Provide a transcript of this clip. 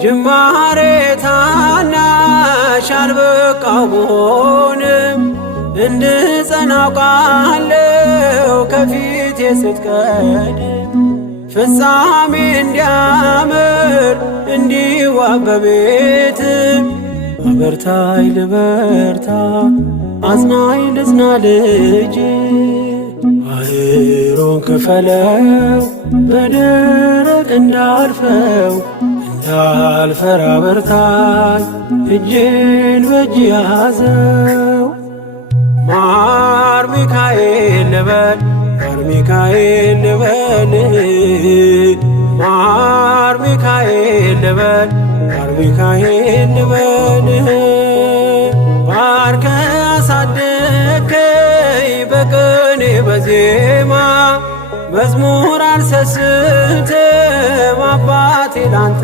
ጅማሬ ታናሽ አልበቃው ብሆንም እንድጸና አውቃለሁ ከፊቴ ስትቀድም ፍጻሜ እንዲያምር እንዲዋብ በቤት አበርታይ ልበርታ አጽናኝ ልጽና ልጅ ባህሩን ክፈለው በደረቅ እንዳልፈው እንዳልፈራ በርታኝ እጄን በእጅ ያዘው። ማር ሚካኤል ልበል ማር ሚካኤል ልበል ማር ሚካኤል ልበል ማር ሚካኤል ልበል ባርከ አሳደከኝ በቅኔ በዜማ መዝሙር አልሰስትም አባቴ ላንተ